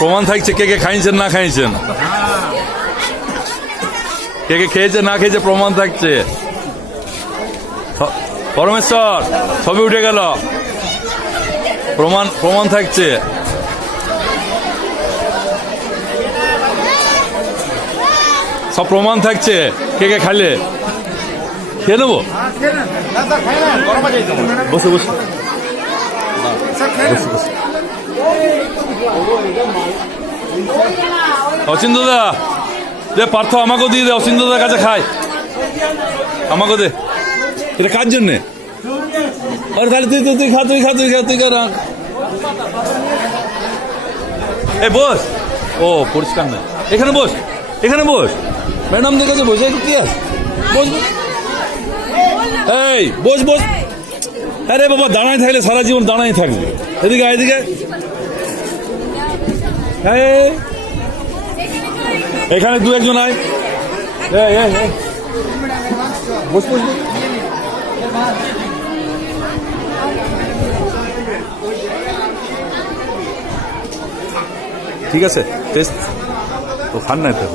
প্রমাণ থাকছে কে কে খাইছেন না খাইছেন, কে কে খেয়েছে না খেয়েছে প্রমাণ থাকছে। পরমেশ্বর ছবি উঠে গেল, প্রমাণ প্রমাণ থাকছে। সব প্রমাণ থাকছে কে কে খাইলে। খেয়ে নেবো, বসে বসে অচিন্ত দা দে, পার্থ আমাকেও দিয়ে দে, অচিন্ত দার কাছে খাই, আমাকেও দে। এটা কার জন্যে? আরে তাহলে তুই তুই খা, তুই খা, তুই খা, তুই খা, রাখ। এ বস, ও পরিষ্কার না, এখানে বস, এখানে বস, ম্যাডামদের কাছে বসে কি আছে, বস। এই বস বস। আরে বাবা দাঁড়াই থাকলে সারা জীবন দাঁড়াই থাকবে। এদিকে এদিকে, এখানে দু একজন আয়, বস বস। ঠিক আছে, টেস্ট তো খান না তো।